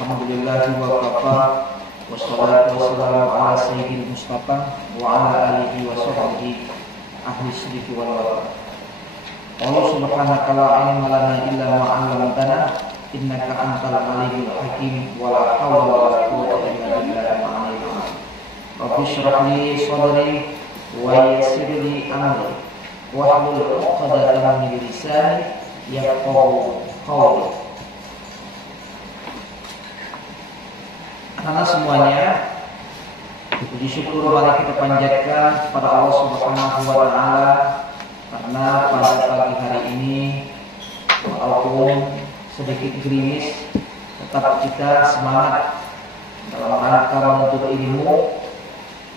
Alhamdulillahi wa kafa. Wassalatu wassalamu ala sayyidil Mustafa wa ala alihi wa sahbihi ahli sidqi wal wafa. Allah subhanaka la ilma lana illa ma 'allamtana innaka antal alimul hakim wa la hawla wa la quwwata illa billahil aliyyil azim. Rabbi shrah li sadri wa yassir li amri wahlul 'uqdatam min lisani yafqahu qawli. Karena semuanya puji syukur mari kita panjatkan kepada Allah Subhanahu wa taala karena pada pagi hari ini walaupun sedikit gerimis tetap kita semangat dalam rangka menuntut ilmu.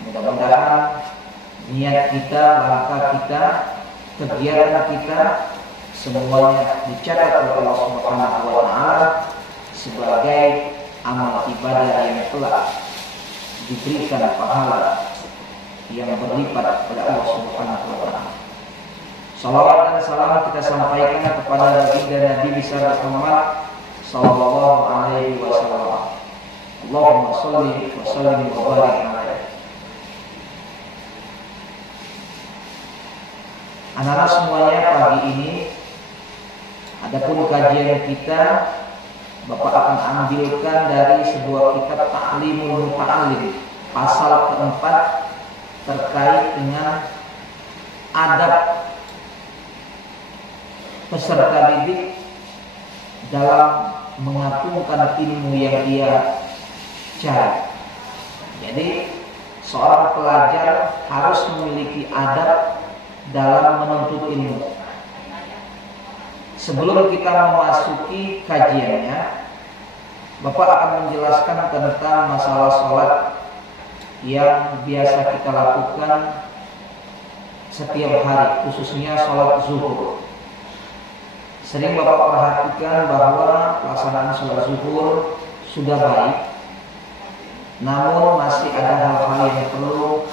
Mudah-mudahan niat kita, langkah kita, kegiatan kita semuanya dicatat oleh Allah Subhanahu wa taala sebagai amal ibadah yang telah diberikan pahala yang berlipat kepada Allah Subhanahu wa taala. Salawat dan salam kita sampaikan kepada baginda Nabi besar Muhammad sallallahu alaihi wasallam. Allahumma shalli wa sallim wa barik alaihi. Anak-anak semuanya, pagi ini adapun kajian kita Bapak akan ambilkan dari sebuah kitab Ta'limul Muta'allim, pasal keempat terkait dengan adab peserta didik dalam mengagungkan ilmu yang dia cari. Jadi seorang pelajar harus memiliki adab dalam menuntut ilmu. Sebelum kita memasuki kajiannya, Bapak akan menjelaskan tentang masalah sholat yang biasa kita lakukan setiap hari, khususnya sholat zuhur. Sering Bapak perhatikan bahwa pelaksanaan sholat zuhur sudah baik, namun masih ada hal-hal yang perlu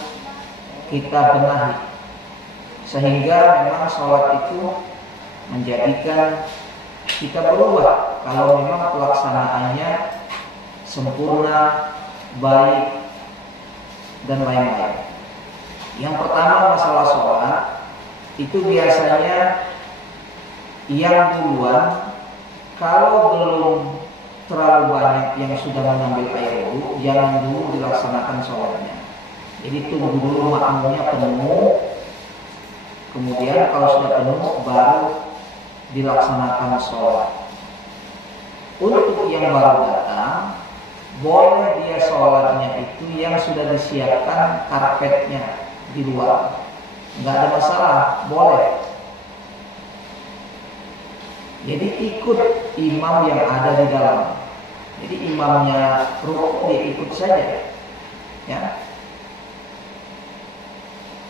kita benahi, sehingga memang sholat itu menjadikan kita berubah kalau memang pelaksanaannya sempurna, baik, dan lain-lain. Yang pertama, masalah sholat itu biasanya yang duluan kalau belum terlalu banyak yang sudah mengambil air wudhu, jangan dulu dilaksanakan sholatnya. Jadi tunggu dulu makmumnya penuh, kemudian kalau sudah penuh baru dilaksanakan sholat. Untuk yang baru datang, boleh dia sholatnya itu yang sudah disiapkan karpetnya di luar, nggak ada masalah, boleh. Jadi ikut imam yang ada di dalam. Jadi imamnya rukuk, dia ikut saja, ya.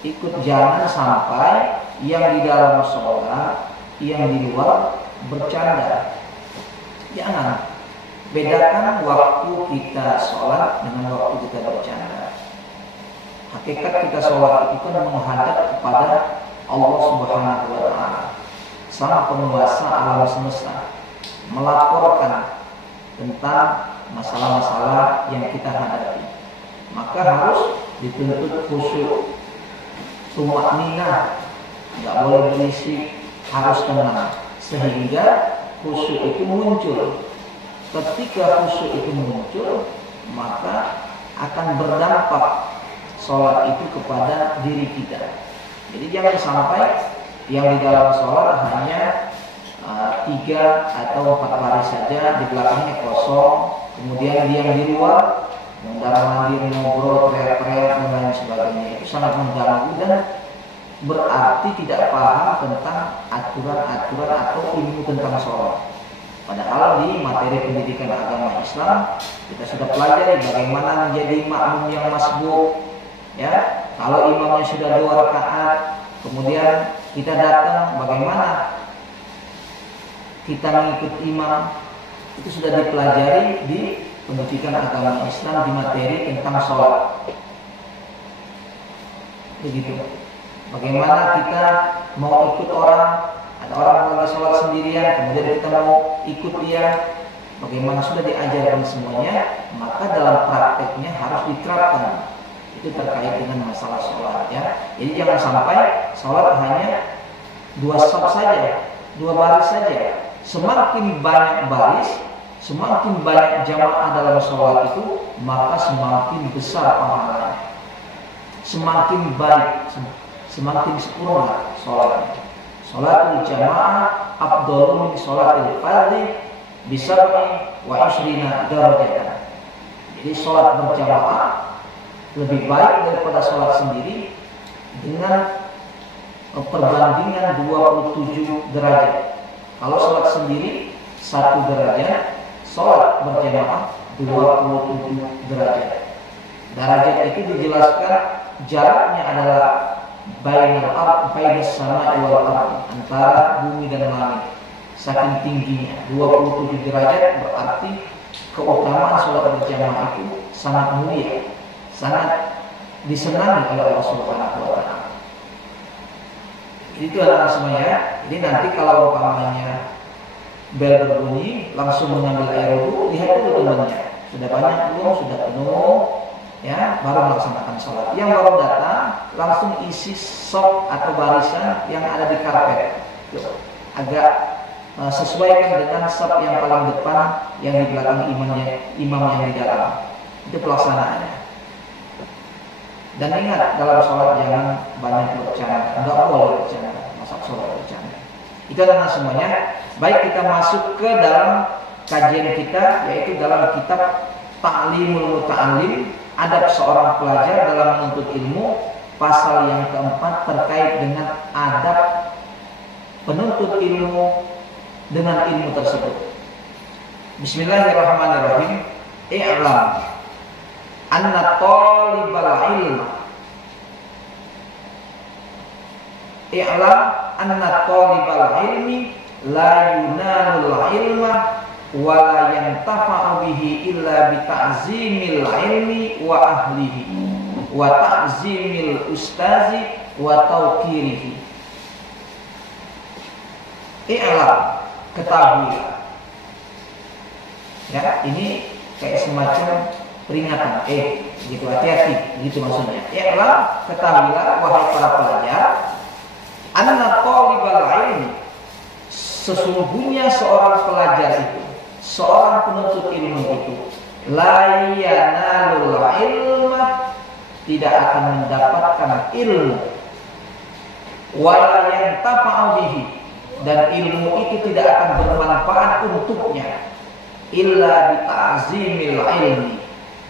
Ikut, jangan sampai yang di dalam sholat, yang di luar bercanda. Jangan. Bedakan waktu kita sholat dengan waktu kita bercanda. Hakikat kita sholat itu kan menghadap kepada Allah Subhanahu wa taala, Sang Penguasa alam semesta, melaporkan tentang masalah-masalah yang kita hadapi. Maka harus dituntut khusyuk, tumakninah, nggak boleh berisik, harus tenang, sehingga khusyuk itu muncul. Ketika khusyuk itu muncul, maka akan berdampak sholat itu kepada diri kita. Jadi jangan sampai yang di dalam sholat hanya 3 atau 4 baris saja, di belakangnya kosong, kemudian dia yang di luar mondar-mandir, ngobrol, teriak-teriak dan lain sebagainya. Itu sangat mengganggu dan berarti tidak paham tentang aturan-aturan atau ilmu tentang sholat. Padahal di materi pendidikan agama Islam kita sudah pelajari bagaimana menjadi makmum yang masbuk, ya. Kalau imamnya sudah 2 rakaat, kemudian kita datang, bagaimana kita mengikut imam, itu sudah dipelajari di pendidikan agama Islam di materi tentang sholat. Begitu. Bagaimana kita mau ikut orang, ada orang lagi sholat sendirian, kemudian kita mau ikut dia, bagaimana sudah diajarkan semuanya, maka dalam prakteknya harus diterapkan. Itu terkait dengan masalah sholat ya. Jadi jangan sampai sholat hanya 2 saf saja, 2 baris saja. Semakin banyak baris, semakin banyak jamaah dalam sholat itu, maka semakin besar pahalanya, semakin baik, semakin sempurna sholatnya. Sholatul jamaah afdhalu min sholatil fardhi bisab'i wa 20 darajatan. Jadi sholat berjamaah lebih baik daripada sholat sendiri dengan perbandingan 27 derajat. Kalau sholat sendiri 1 derajat, sholat berjamaah 27 derajat. Derajat itu dijelaskan jaraknya adalah bainas sama'i wal ardh, antara bumi dan langit. Saking tingginya 27 derajat, berarti keutamaan sholat berjamaah itu sangat mulia, sangat disenangi oleh Allah Subhanahu wa taala. Itu adalah semuanya. Jadi nanti kalau umpamanya bel berbunyi, langsung mengambil air wudu, lihat dulu temannya sudah banyak belum, sudah penuh, ya, baru melaksanakan sholat. Yang baru datang langsung isi sok atau barisan yang ada di karpet, agak sesuaikan dengan saf yang paling depan, yang di belakang imam yang di dalam. Itu pelaksanaannya. Dan ingat, dalam sholat jangan banyak bercanda, enggak boleh bercanda, masa sholat bercanda. Itu adalah semuanya. Baik, kita masuk ke dalam kajian kita, yaitu dalam kitab Ta'limul Muta'allim, adab seorang pelajar dalam menuntut ilmu, pasal yang keempat terkait dengan adab penuntut ilmu dengan ilmu tersebut. Bismillahirrahmanirrahim. I'lam anna talibal ilm i'lam anna talibal ilmi la yunalul ilma wa la yantafa'u bihi illa bi ta'zimil ilmi wa ahlihi wa ta'zimil ustazi wa tawqirihi. I'lam, ketahui. Ya, ini kayak semacam peringatan, gitu, hati-hati, gitu maksudnya. I'lam, ketahuilah wahai para pelajar, anna talibal ilmi, sesungguhnya seorang pelajar itu, seorang penuntut ilmu itu, la yanalul ilma, tidak akan mendapatkan ilmu, wa la yantafa'u bihi, dan ilmu itu tidak akan bermanfaat untuknya, illa bi ta'zimil ilmi,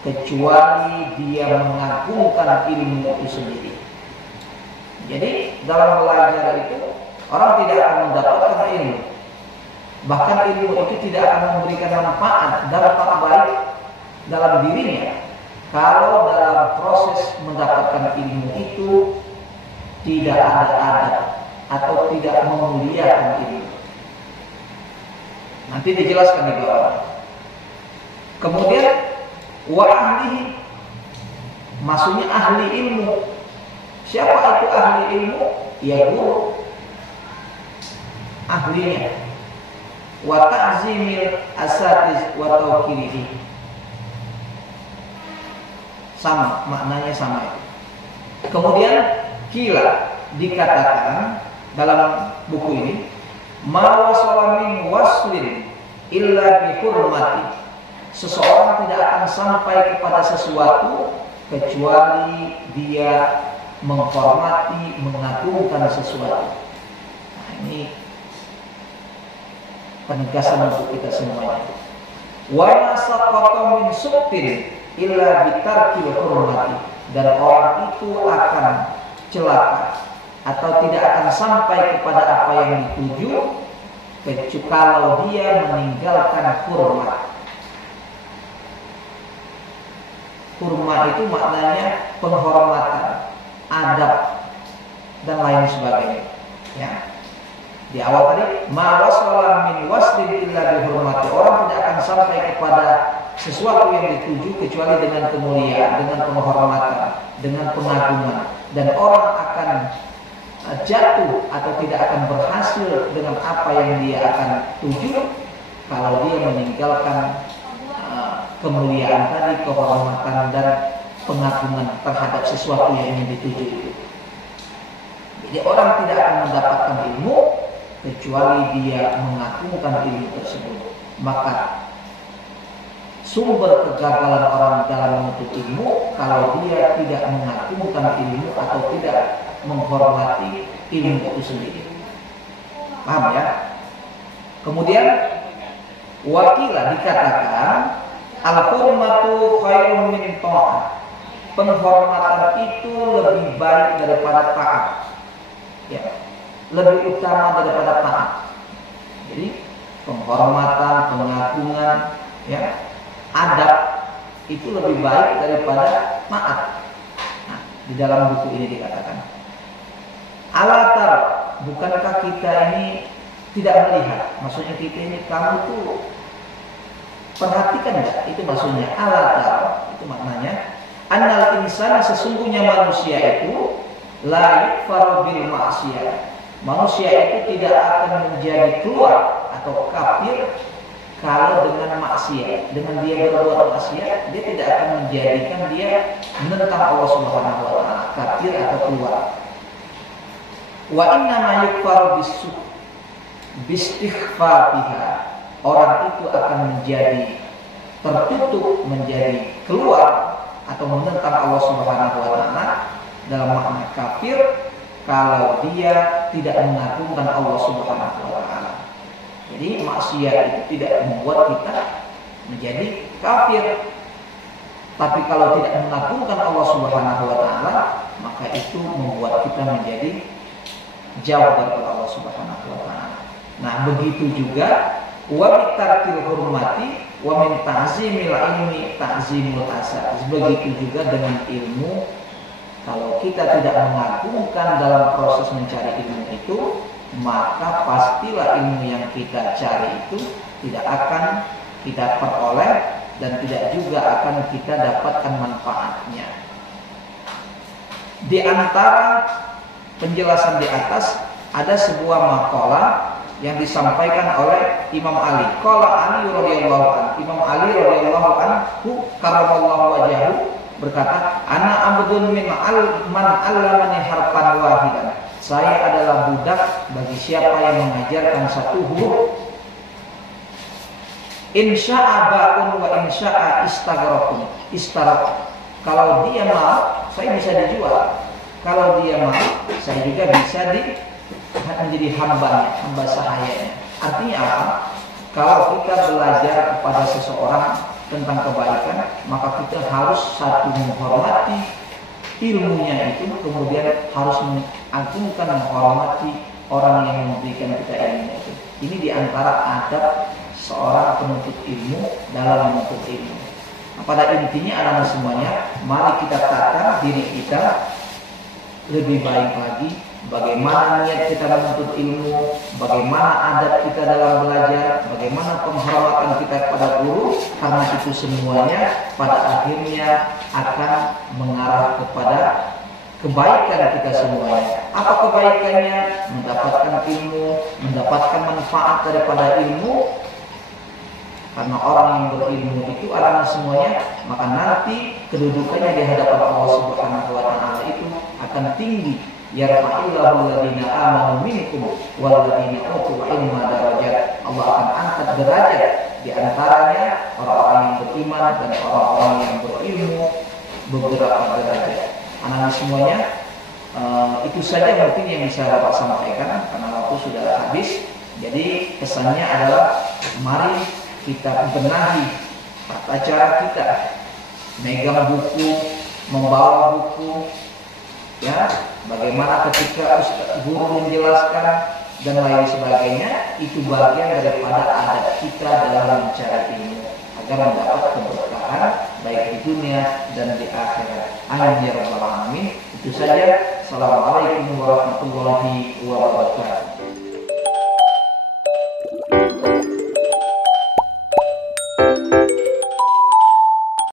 kecuali dia mengagungkan ilmu itu sendiri. Jadi dalam belajar itu orang tidak akan mendapatkan ilmu, bahkan ilmu itu tidak akan memberikan manfaat, dampak baik dalam dirinya kalau dalam proses mendapatkan ilmu itu tidak ada adab atau tidak memuliakan ilmu. Nanti dijelaskan di bawah. Kemudian wa ahlihi, maksudnya ahli ilmu. Siapa itu ahli ilmu? Ya guru, ahlinya. Wa ta'zimil asatiz wa tawqirihi, sama, maknanya sama itu. Kemudian kila, dikatakan dalam buku ini, ma wasala min waslin illa bi hurmati, seseorang tidak akan sampai kepada sesuatu kecuali dia menghormati, mengagungkan sesuatu. Nah, ini penegasan untuk kita semuanya. Wa masaqata min suqtin illa bitarkil hurmati, dan orang itu akan celaka atau tidak akan sampai kepada apa yang dituju kecuali kalau dia meninggalkan hormat. Hormat itu maknanya penghormatan, adab, dan lain sebagainya. Ya. Di awal tadi, ma wasala min waslin illa bihurmati, orang tidak akan sampai kepada sesuatu yang dituju kecuali dengan kemuliaan, dengan penghormatan, dengan pengagungan, dan orang akan jatuh atau tidak akan berhasil dengan apa yang dia akan tuju kalau dia meninggalkan kemuliaan tadi, kehormatan dan pengagungan terhadap sesuatu yang ingin dituju itu. Jadi orang tidak akan mendapatkan ilmu kecuali dia mengagungkan ilmu tersebut. Maka sumber kegagalan orang dalam menuntut ilmu kalau dia tidak mengagungkan ilmu atau tidak menghormati ilmu itu sendiri. Paham ya? Kemudian wakilah dikatakan al-hurmatu khairun min ta'ah. Penghormatan itu lebih baik daripada taat. Ya, lebih utama daripada taat. Jadi penghormatan, pengagungan, ya, adab itu lebih baik daripada taat. Nah, di dalam buku ini dikatakan, alatar, bukankah kita ini tidak melihat? Maksudnya kita ini, kamu tuh perhatikan enggak? Itu maksudnya alatar, itu maknanya annal insana, sesungguhnya manusia itu la yukfaru bil ma'siyah. Manusia itu tidak akan menjadi keluar atau kafir kalau dengan maksiat. Dengan dia berbuat maksiat, dia tidak akan menjadikan dia menentang Allah Subhanahu wa taala kafir atau keluar. Wa inna ma yukfaru bistighfariha. Orang itu akan menjadi tertutup, menjadi keluar atau menentang Allah Subhanahu wa taala dalam makna kafir kalau dia tidak mengagungkan Allah Subhanahu wa taala. Jadi maksiat itu tidak membuat kita menjadi kafir. Tapi kalau tidak mengagungkan Allah Subhanahu wa taala, maka itu membuat kita menjadi jauh dari Allah Subhanahu wa taala. Nah, begitu juga wa bitarkil hurmati wa min ta'zimil ilmi ta'zimul asar. Begitu juga dengan ilmu, kalau kita tidak mengagungkan dalam proses mencari ilmu itu, maka pastilah ilmu yang kita cari itu tidak akan kita peroleh dan tidak juga akan kita dapatkan manfaatnya. Di antara penjelasan di atas ada sebuah makalah yang disampaikan oleh Imam Ali. Qala Ali radhiyallahu anhu. Imam Ali radhiyallahu anhu karamallahu wajhahu berkata, ana abdun min man 'allamani harfan wahidan. Saya adalah budak bagi siapa yang mengajarkan satu huruf. Insya'a ba'un wa insya'a istagrakun. Istarak. Kalau dia mau, saya bisa dijual. Kalau dia mau, saya juga bisa menjadi hamba sahayanya. Artinya apa? Kalau kita belajar kepada seseorang tentang kebaikan, maka kita harus satu menghormati ilmunya itu, kemudian harus mengagungkan, menghormati orang yang memberikan kita ilmu itu. Ini diantara adab seorang penuntut ilmu dalam menuntut ilmu. Nah, pada intinya anak semuanya, mari kita tata diri kita lebih baik lagi. Bagaimana niat kita menuntut ilmu, bagaimana adab kita dalam belajar, bagaimana penghormatan kita kepada guru, karena itu semuanya pada akhirnya akan mengarah kepada kebaikan kita semuanya. Apa kebaikannya? Mendapatkan ilmu, mendapatkan manfaat daripada ilmu. Karena orang yang berilmu itu adalah semuanya, maka nanti kedudukannya di hadapan Allah Subhanahu wa taala itu akan tinggi. Yarfa'illahu alladziina aamanu minkum walladziina utul ilma darajat. Allah akan angkat derajat di antaranya orang-orang yang beriman dan orang-orang yang berilmu beberapa derajat. Anak-anak semuanya, itu saja mungkin yang bisa Bapak sampaikan karena waktu sudah habis. Jadi pesannya adalah mari kita benahi tata cara kita, megang buku, membawa buku, ya, bagaimana ketika guru menjelaskan dan lain sebagainya, itu bagian daripada adat kita dalam mencari ilmu agar mendapat keberkahan baik di dunia dan di akhirat. Amin ya rabbal alamin. Itu saja. Assalamualaikum warahmatullahi wabarakatuh.